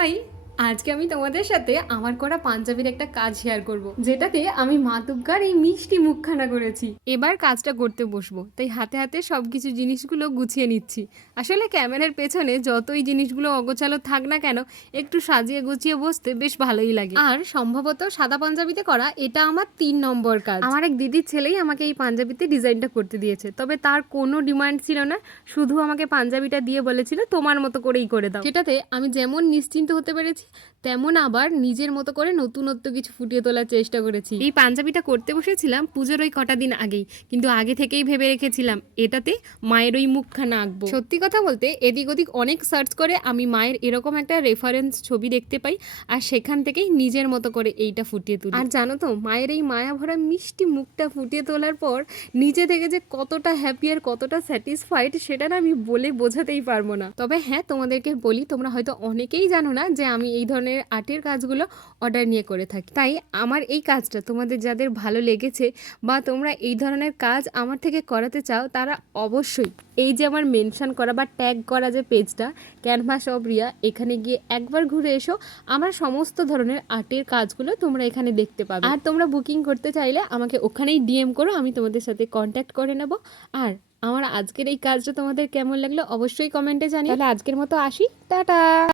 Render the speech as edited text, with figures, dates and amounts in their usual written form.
High, আজকে আমি তোমাদের সাথে আমার করা পাঞ্জাবির একটা কাজ শেয়ার করব, যেটাতে আমি মা দুর্গার এই মিষ্টি মুখখানা করেছি। এবার কাজটা করতে বসবো, তাই হাতে হাতে সব কিছু জিনিসগুলো গুছিয়ে নিচ্ছি। আসলে ক্যামেরার পেছনে যতই জিনিসগুলো অগোছালো থাক না কেন, একটু সাজিয়ে গুছিয়ে বসতে বেশ ভালোই লাগে। আর সম্ভবত সাদা পাঞ্জাবিতে করা এটা আমার 3 নম্বর কাজ। আমার এক দিদির ছেলেই আমাকে এই পাঞ্জাবিতে ডিজাইনটা করতে দিয়েছে, তবে তার কোনো ডিমান্ড ছিল না, শুধু আমাকে পাঞ্জাবিটা দিয়ে বলেছিল তোমার মতো করেই করে দাও। সেটাতে আমি যেমন নিশ্চিন্ত হতে পেরেছি, তেমন আবার নিজের মতো করে নতুনত্ব কিছু ফুটিয়ে তোলার চেষ্টা করেছি। এই পাঞ্জাবিটা করতে বসেছিলাম পুজোর ওই কটা দিন আগেই, কিন্তু আগে থেকেই ভেবে রেখেছিলাম এটাতে মায়ের ওই মুখখানা আঁকবো। সত্যি কথা বলতে এদিক ওদিক অনেক সার্চ করে আমি মায়ের এরকম একটা রেফারেন্স ছবি দেখতে পাই, আর সেখান থেকেই নিজের মতো করে এইটা ফুটিয়ে তুলি। আর জানো তো, মায়ের এই মায়া ভরা মিষ্টি মুখটা ফুটিয়ে তোলার পর নিজে থেকে যে কতটা হ্যাপি আর কতটা স্যাটিসফাইড, সেটা না আমি বলে বোঝাতেই পারবো না। তবে হ্যাঁ, তোমাদেরকে বলি, তোমরা হয়তো অনেকেই জানো না যে আমি এই ধরনের আর্টের কাজগুলো অর্ডার নিয়ে করে থাকি। তাই আমার এই কাজটা তোমাদের যাদের ভালো লেগেছে বা তোমরা এই ধরনের কাজ আমার থেকে করাতে চাও, তারা অবশ্যই এই যে আমার মেনশন করা বা ট্যাগ করা যে পেজটা ক্যানভাস অফ রিয়া, এখানে গিয়ে একবার ঘুরে এসো। আমার সমস্ত ধরনের আর্টের কাজগুলো তোমরা এখানে দেখতে পাবে। আর তোমরা বুকিং করতে চাইলে আমাকে ওখানেই ডিএম করো, আমি তোমাদের সাথে কন্ট্যাক্ট করে নেব। আর আমার আজকের এই কাজটা তোমাদের কেমন লাগলো অবশ্যই কমেন্টে জানিও। তাহলে আজকের মতো আসি, টাটা।